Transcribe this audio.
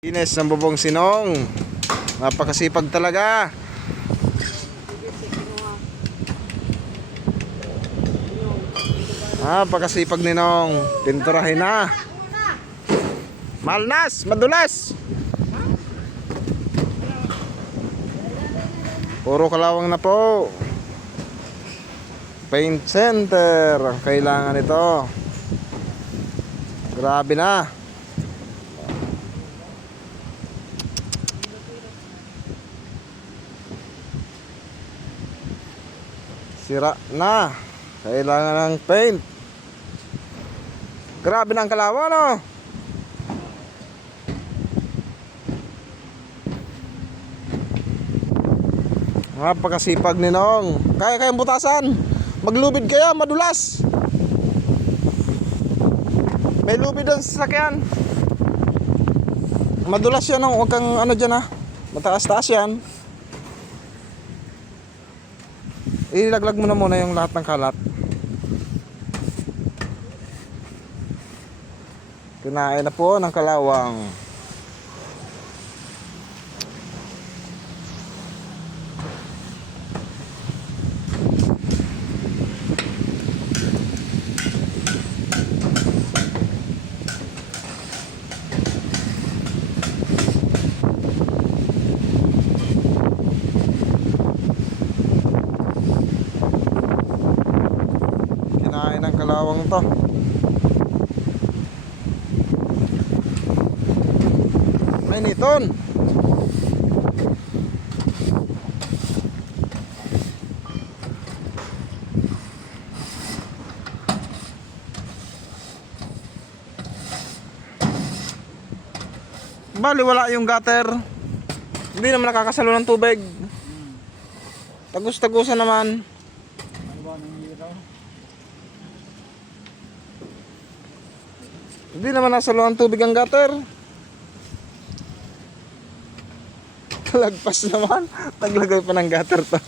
Ines ng bubong Sinong. Napakasipag talaga. Napakasipag ni Nong. Pinturahin na. Malnas, madulas. Puro kalawang na po. Paint center ang kailangan nito. Grabe na. Sira na. Kailangan ng paint. Grabe na ang kalawa, no? Napakasipag ni Nong. Kaya kayang butasan. Maglubid kaya, madulas. May lubid doon sa sasakyan. Madulas yan, no? Huwag kang ano dyan, ha? Mataas-taas yan. Ilaglag mo na muna yung lahat ng kalat. Kinain na po ng kalawang. Kinain ng kalawang to. Niton. Bali wala yung gutter. Hindi naman nakakasalo ng tubig. Tagus-tagusan naman. Hindi naman nasalo ng tubig ang gutter. Lagpas naman. Naglagay pa ng gutter to.